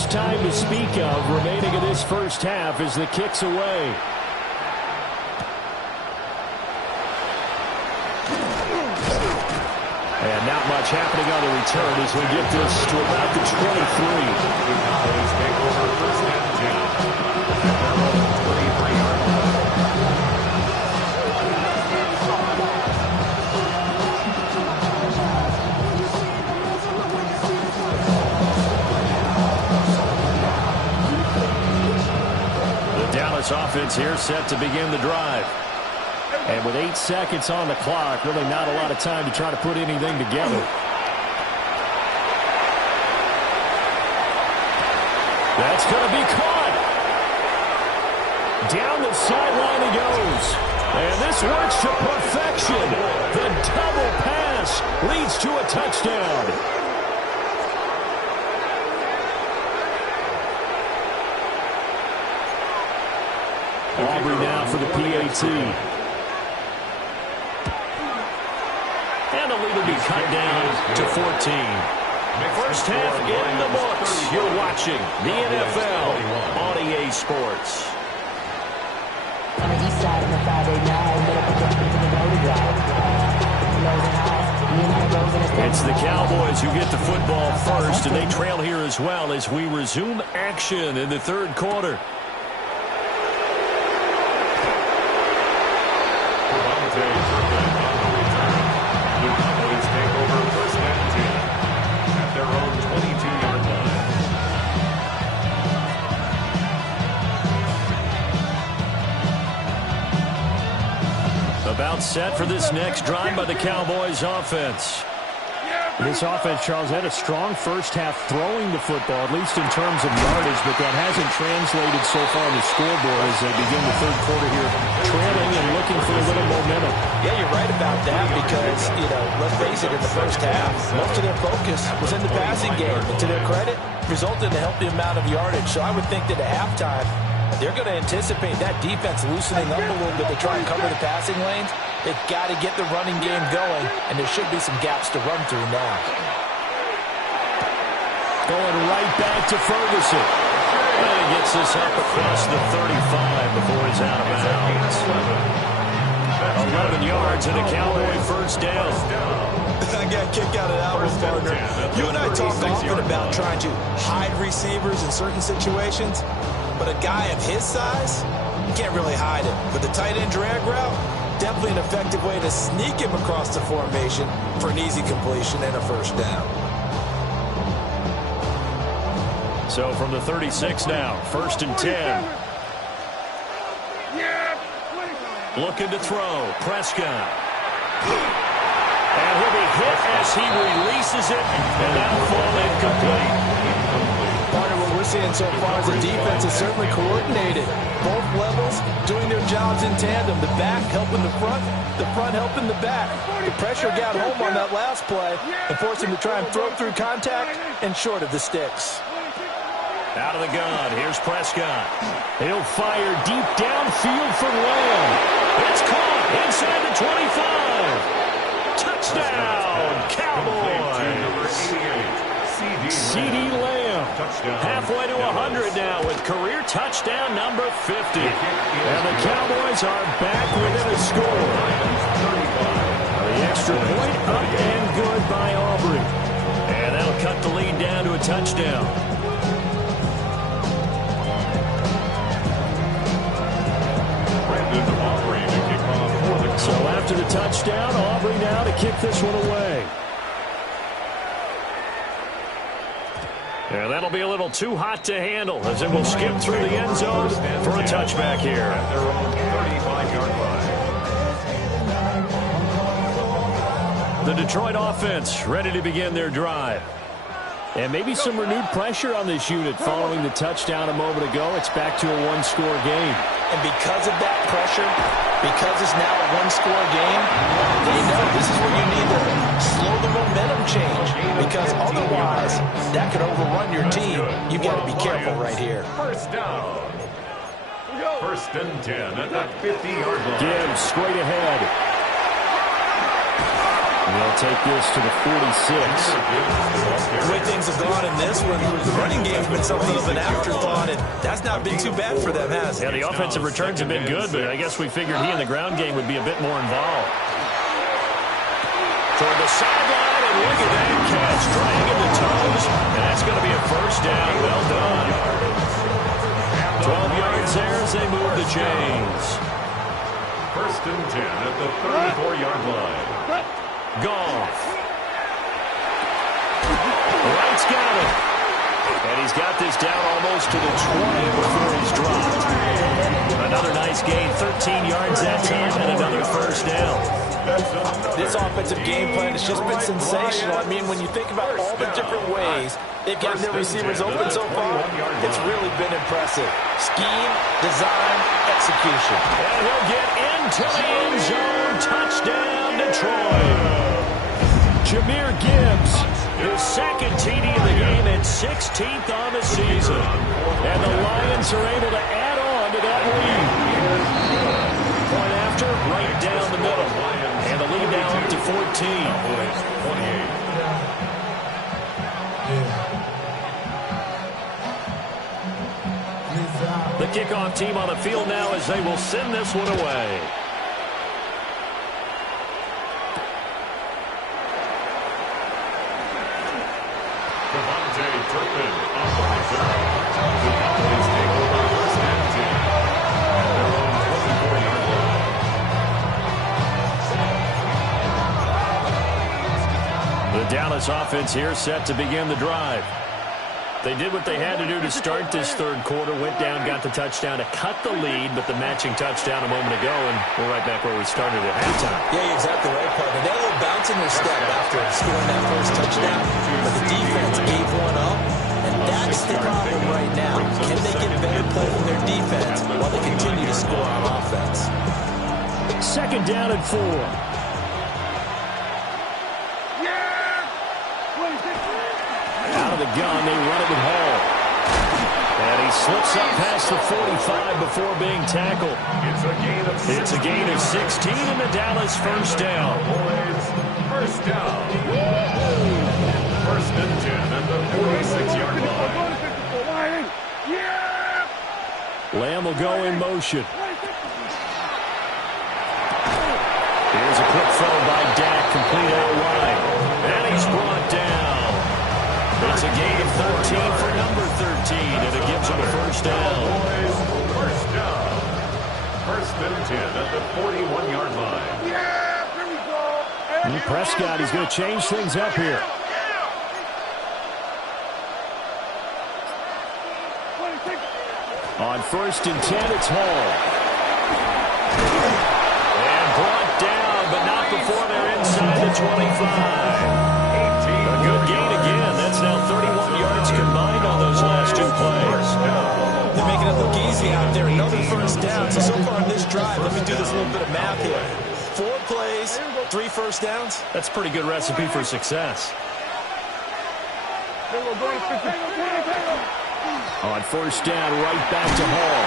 much time to speak of remaining in this first half as the kick's away. And not much happening on the return as we get this to about the 23. The Dallas offense here set to begin the drive. And with 8 seconds on the clock, really not a lot of time to try to put anything together. That's going to be caught. Down the sideline he goes. And this works to perfection. The double pass leads to a touchdown. Aubrey now for the PAT. And the lead will be cut down to 14. First half in the books. You're watching the NFL on EA Sports. On the east side of the Friday night, it's the Cowboys who get the football first, and they trail here as well as we resume action in the third quarter. About set for this next drive by the Cowboys offense. This offense, Charles, had a strong first half throwing the football, at least in terms of yardage, but that hasn't translated so far on the scoreboard as they begin the third quarter here, trailing and looking for a little momentum. Yeah, you're right about that because, let's face it, in the first half, most of their focus was in the passing game. And to their credit, resulted in a healthy amount of yardage. So I would think that at halftime, they're going to anticipate that defense loosening up a little bit to try and cover the passing lanes. They've got to get the running game going, and there should be some gaps to run through now. Going right back to Ferguson. And he gets this up across the 35 before he's out of bounds. 11 yards and a Cowboy first down. I got a kick out of that one, partner. You and I talk often about trying to hide receivers in certain situations, but a guy of his size, you can't really hide him. But the tight end drag route, definitely an effective way to sneak him across the formation for an easy completion and a first down. So from the 36 now, 1st and 10. Looking to throw, Prescott. And he'll be hit as he releases it, and that'll fall incomplete. Part of what we're seeing so far is the defense is certainly coordinated. Both levels doing their jobs in tandem. The back helping the front helping the back. The pressure got home on that last play and forced him to try and throw through contact and short of the sticks. Out of the gun, here's Prescott. He'll fire deep downfield for Lamb. It's caught inside the 25. Touchdown, Cowboys. CeeDee Lamb, halfway to 100 now with career touchdown number 50. And the Cowboys are back within a score. The extra point up and good by Aubrey. And that'll cut the lead down to a touchdown. So after the touchdown, Aubrey now to kick this one away. And that'll be a little too hot to handle as it will skip through the end zone for a touchback here. At their own 35-yard line. The Detroit offense ready to begin their drive. And maybe some renewed pressure on this unit following the touchdown a moment ago. It's back to a one-score game. And because of that pressure, because it's now a one-score game, they know this is where you need to slow the momentum change. Because otherwise, that could overrun your team. You've got to be careful right here. First down. 1st and 10 at that 50-yard line. Gibbs straight ahead. They'll take this to the 46. The way things have gone in this one, the running game's been something of an afterthought, and that's not been too bad for them, has it? Yeah, the offensive returns have been good, but I guess we figured he in the ground game would be a bit more involved. Toward the sideline, and look at that catch, dragging the toes, and that's going to be a first down. Well done. 12 yards there as they move the chains. First and 10 at the 34-yard line. Goff. Wright's got it. And he's got this down almost to the 20 before he's dropped. Another nice gain, 13 yards that time, and another first down. This offensive game plan has just been sensational. I mean, when you think about all the different ways they've gotten their receivers open so far, it's really been impressive. Scheme, design, execution. And he'll get into the end zone. Touchdown, Detroit. Jahmyr Gibbs, his second TD of the game and 16th on the season. And the Lions are able to add on to that lead. Point after, right down the middle. And the lead now up to 14. The kickoff team on the field now as they will send this one away. Turpin on the return. The Cowboys take over first and 10 at their own 24-yard line. The Dallas offense here set to begin the drive. They did what they had to do to start this third quarter, went down, got the touchdown to cut the lead, but the matching touchdown a moment ago, and we're right back where we started at halftime. Yeah, you're exactly right, partner. They had a little bounce in their step after scoring that first touchdown, but the defense gave one up, and that's the problem right now. Can they get better play from their defense while they continue to score on offense? Second down and 4. Out of the gun, they run it with Hall. And he slips up past the 45 before being tackled. It's a gain of 16 and the Dallas first down. First down. First and 10 at the 46-yard line. Lamb will go in motion. Here's a quick throw by Dak, complete out wide. And he's brought down. It's a gain of 13 for number 13, and it gives him a first down. First down. First and 10 at the 41-yard line. And Prescott, he's going to change things up here. On first and 10, it's Hall. And brought down, but not before they're inside the 25. A good gain again. That's now 31 yards combined on those last two plays. They're making it look easy out there. Another first down. So far in this drive, let me do this little bit of math here. 4 plays, 3 first downs. That's a pretty good recipe for success. On first down, right back to Hall.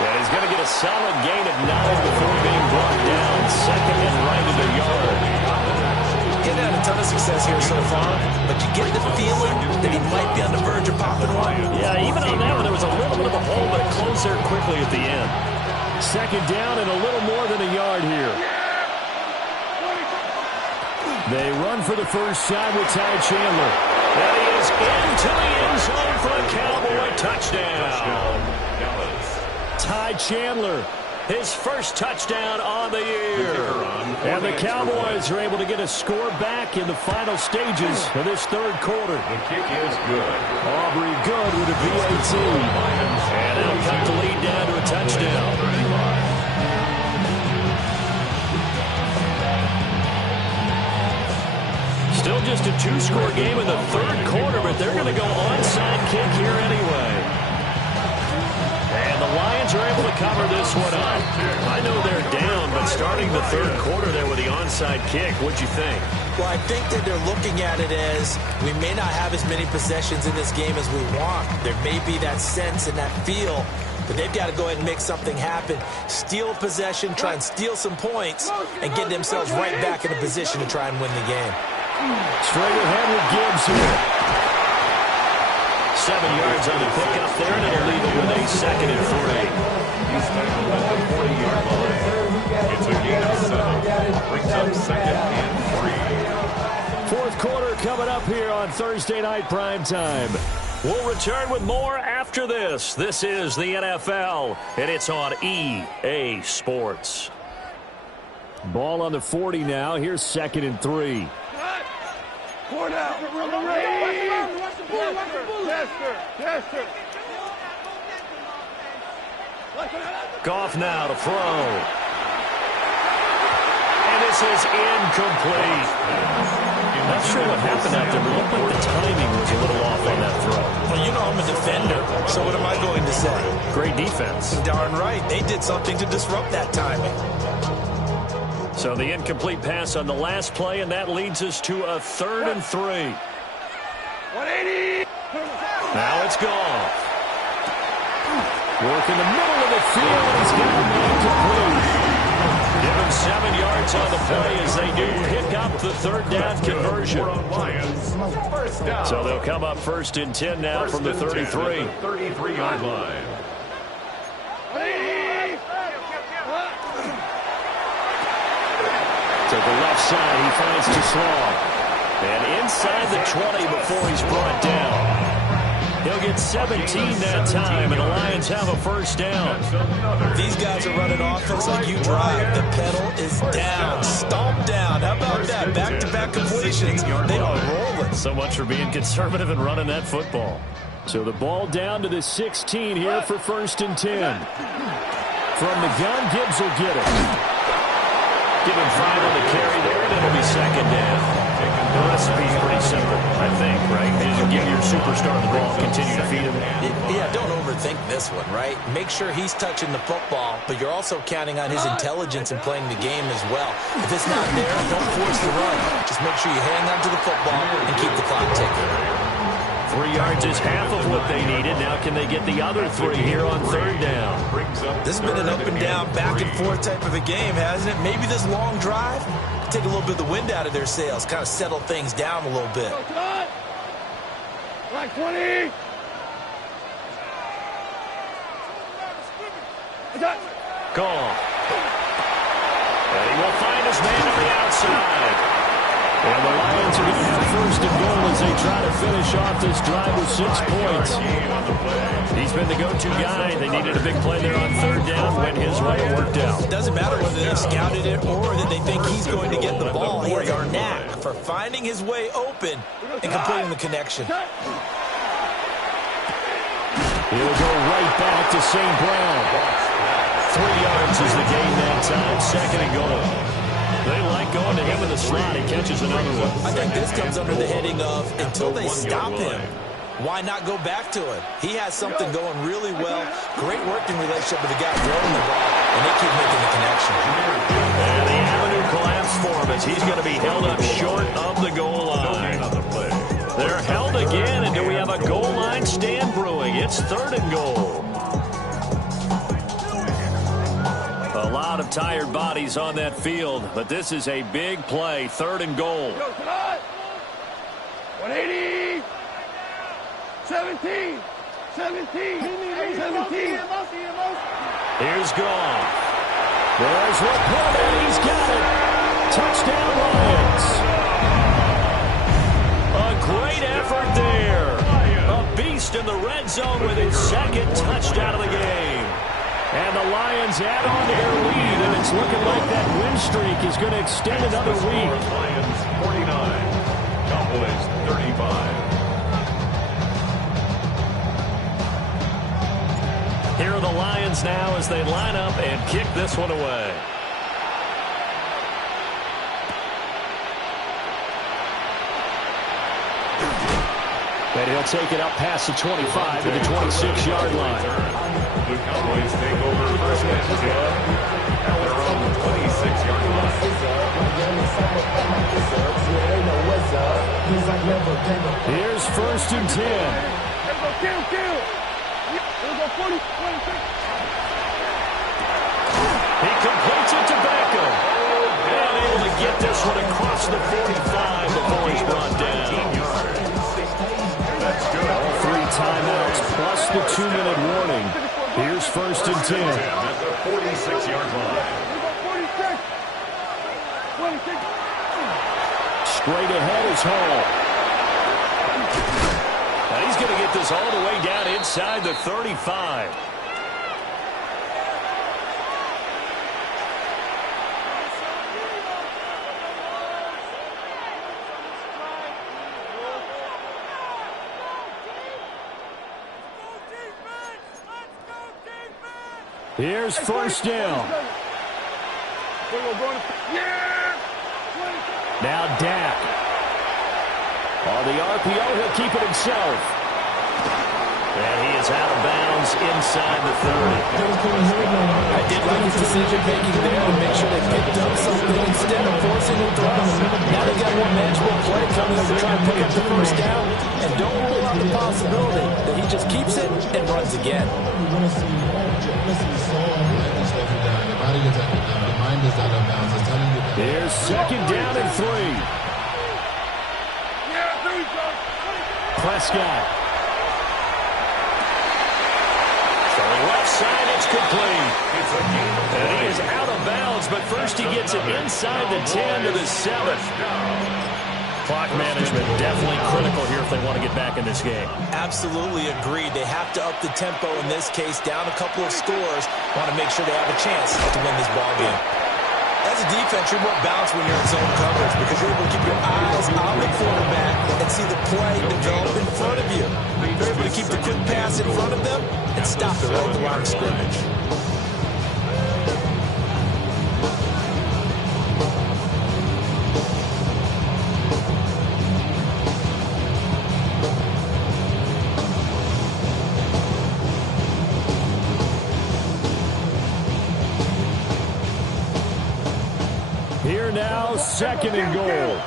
And he's going to get a solid gain of 9 before being brought down. Second and right of the yard. He's had a ton of success here so far, but you get the feeling that he might be on the verge of popping one. Yeah, even on that one, there was a little bit of a hole, but it closed there quickly at the end. Second down and a little more than a yard here. They run for the first time with Ty Chandler. And he is into the end zone for a Cowboy touchdown. Ty Chandler, his first touchdown on the year. And the Cowboys are able to get a score back in the final stages of this third quarter. The kick is good. Aubrey Good with a PAT. And they'll cut the lead down to a touchdown. Still just a 2-score game in the third quarter, but they're going to go onside kick here anyway. And the Lions are able to cover this one up. I know they're down, but starting the third quarter there with the onside kick, what'd you think? Well, I think that they're looking at it as we may not have as many possessions in this game as we want. There may be that sense and that feel but they've got to go ahead and make something happen. Steal possession, try and steal some points, and get themselves right back in a position to try and win the game. Straight ahead with Gibbs here. 7 yards on the pickup there, and it'll leave it with a 2nd and 3. He's tackled at the 40-yard line. It's a gain of 7. Brings up 2nd and 3. Fourth quarter coming up here on Thursday Night Primetime. We'll return with more after this. This is the NFL, and it's on EA Sports. Ball on the 40 now. Here's 2nd and 3. Goff now to throw. And this is incomplete. Not sure what happened out there, but it looked like the timing was a little off on that throw. Well, you know I'm a defender, so what am I going to say? Great defense. Darn right. They did something to disrupt that timing. So the incomplete pass on the last play, and that leads us to a 3rd and 3. 180. Now it's Goff. Work in the middle of the field. He's got a man complete. Give him 7 yards on the play as they do pick up the 3rd down conversion. So they'll come up 1st and 10 now from the 33. 33-yard line. To the left side, he finds Toussaint. And inside the 20 before he's brought down. He'll get 17 that time, and the Lions have a 1st down. These guys are running offense like you drive. The pedal is down, stomp down. How about that? Back-to-back completions. They are rolling. So much for being conservative and running that football. So the ball down to the 16 here for 1st and 10. From the gun, Gibbs will get it. Give him 5 on the carry there, and it'll be 2nd down. The recipe's pretty simple, I think, right? You just give your superstar the ball, continue to feed him. Yeah, don't overthink this one, right? Make sure he's touching the football, but you're also counting on his intelligence in playing the game as well. If it's not there, don't force the run. Just make sure you hang on to the football and keep the clock ticking. 3 yards is half of what they needed. Now can they get the other 3 here on 3rd down? This has been an up-and-down, back-and-forth type of a game, hasn't it? Maybe this long drive take a little bit of the wind out of their sails, kind of settle things down a little bit. Like 20. Gone. And he will find his man on the outside. And the Lions are going to have 1st and goal as they try to finish off this drive with 6 points. He's been the go-to guy. They needed a big play there on 3rd down. Went his way. It worked out. It doesn't matter whether they've scouted it or that they think he's going to get the ball. He has a knack for finding his way open and completing the connection. He'll go right back to St. Brown. 3 yards is the gain that time. 2nd and goal. They like going to him in the slot. He catches another one. I think this comes under the heading of until they stop him, why not go back to him? He has something going really well. Great working relationship with the guy throwing the ball, and they keep making the connection. And the avenue collapse for him as he's going to be held up short of the goal line. They're held again, and do we have a goal line stand brewing? It's 3rd and goal. A lot of tired bodies on that field, but this is a big play. 3rd and goal. 180. 17. 17. 17. Here's Goff. There's Laporta. He's got it. Touchdown, Lions. A great effort there. A beast in the red zone with his 2nd touchdown of the game. And the Lions add on to their lead, and it's looking like that win streak is going to extend another week. Lions 49, Cowboys 35. Here are the Lions now as they line up and kick this one away. And he'll take it up past the 25 to the 26-yard line. The Cowboys take over 1st and 10 at their own 26-yard line. Here's 1st and 10. He completes it to Beckham. And able to get this one across the 45 before he's brought down. That's good. All 3 timeouts plus the 2-minute warning. Here's 1st and 10. At the 46-yard line. Straight ahead is Hall. And he's going to get this all the way down inside the 35. Here's 1st down. Now Dak. On the RPO, he'll keep it himself. And he is out of bounds inside the 30. I did like his decision-making there to make sure they picked up something instead of forcing a throw. Now they got more manageable play coming up to try and pick up the 1st down. And don't rule out the possibility that he just keeps it and runs again. Here's 2nd down and 3. Prescott. Throwing left side, it's complete. And he is out of bounds, but first he gets it inside the 10 to the 7. Clock management definitely critical here if they want to get back in this game. Absolutely agreed. They have to up the tempo in this case, down a couple of scores. Want to make sure they have a chance to win this ball game. As a defense, you're more balanced when you're in zone coverage because you're able to keep your eyes on the quarterback and see the play develop in front of you. You're able to keep the quick pass in front of them and stop it right at the line of scrimmage. Here now, 2nd and goal.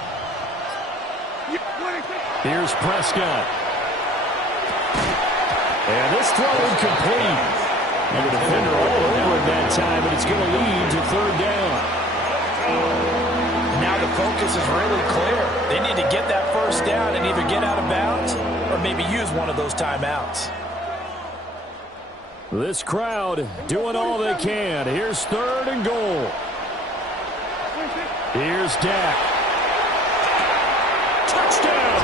Here's Prescott. And this throw incomplete. And the defender all over it that time, and it's going to lead to 3rd down. Now the focus is really clear. They need to get that 1st down and either get out of bounds or maybe use one of those timeouts. This crowd doing all they can. Here's 3rd and goal. Here's Dak. Touchdown!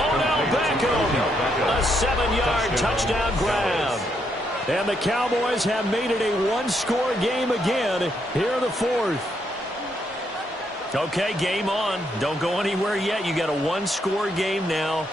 Odell Beckham. A 7-yard touchdown grab. And the Cowboys have made it a 1-score game again here in the 4th. Okay, game on. Don't go anywhere yet. You got a 1-score game now.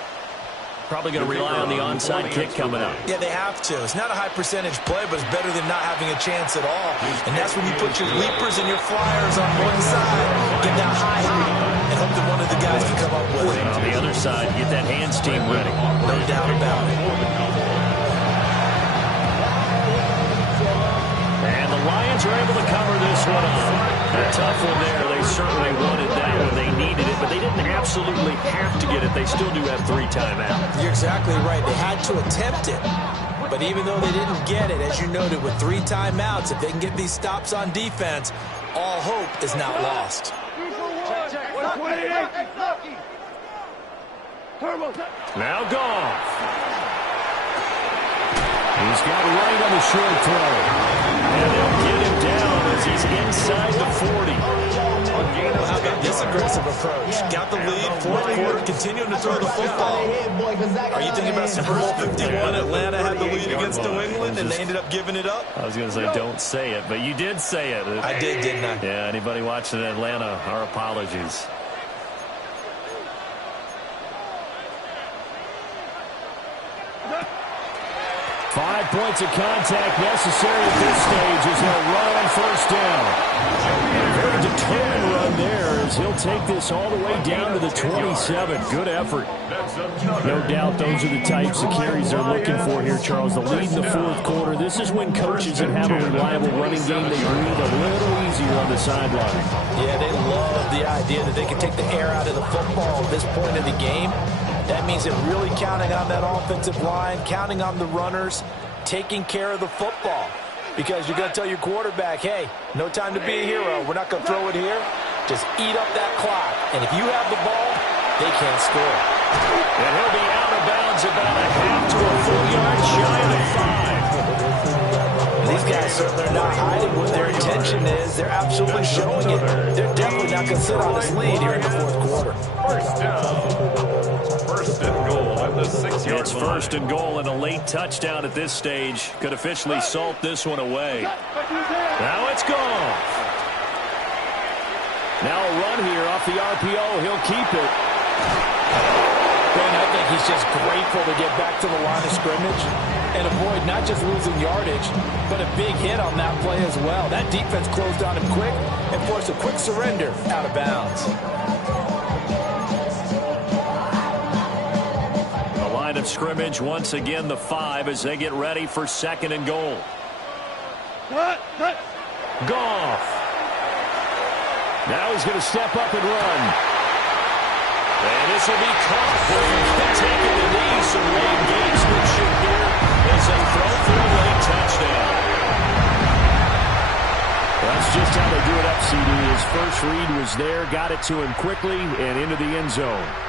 Probably going to rely on the onside kick coming up. Yeah, they have to. It's not a high percentage play, but it's better than not having a chance at all. And that's when you put your leapers and your flyers on one side, get that high hop, and hope that one of the guys can come up with it. On the other side, get that hands team ready. No doubt about it. And the Lions are able to cover this one up. A tough one there. They certainly wanted that one. They needed it, but they didn't absolutely have to get it. They still do have 3 timeouts. You're exactly right. They had to attempt it. But even though they didn't get it, as you noted, with 3 timeouts, if they can get these stops on defense, all hope is not lost. Now Goff. He's got right on the short throw. And they'll get him down as he's inside the 40. How about this aggressive approach? Got the lead, 4th quarter, continuing to throw the football. Are you thinking about Super Bowl 51? Atlanta had the lead against New England, and they ended up giving it up? I was going to say don't say it, but you did say it. I did, didn't I? Yeah, anybody watching Atlanta, our apologies. Five points of contact necessary at this stage as he'll run on 1st down. A very determined run there as he'll take this all the way down to the 27. Good effort. No doubt those are the types of carries they're looking for here, Charles. The lead in the 4th quarter. This is when coaches that have a reliable running game, they breathe a little easier on the sideline. Yeah, they love the idea that they can take the air out of the football at this point of the game. That means they're really counting on that offensive line, counting on the runners, taking care of the football. Because you're going to tell your quarterback, hey, no time to be a hero. We're not going to throw it here. Just eat up that clock. And if you have the ball, they can't score. And he'll be out of bounds about a half to a full yard shy of the 5. These guys certainly are not hiding what their intention is. They're absolutely showing it. They're definitely not going to sit on this lead here in the fourth quarter. First down. First and goal at the 6-yard line. It's first and goal and a late touchdown at this stage. Could officially salt this one away. Now it's gone. Now a run here off the RPO. He'll keep it. Ben, I think he's just grateful to get back to the line of scrimmage and avoid not just losing yardage, but a big hit on that play as well. That defense closed on him quick and forced a quick surrender out of bounds. The line of scrimmage once again the 5 as they get ready for second and goal. Goff. Now he's going to step up and run. And this will be caught. Taking the knee, so the engagement should here as they throw for a late touchdown. That's just how they do it up, CD. His first read was there, got it to him quickly and into the end zone.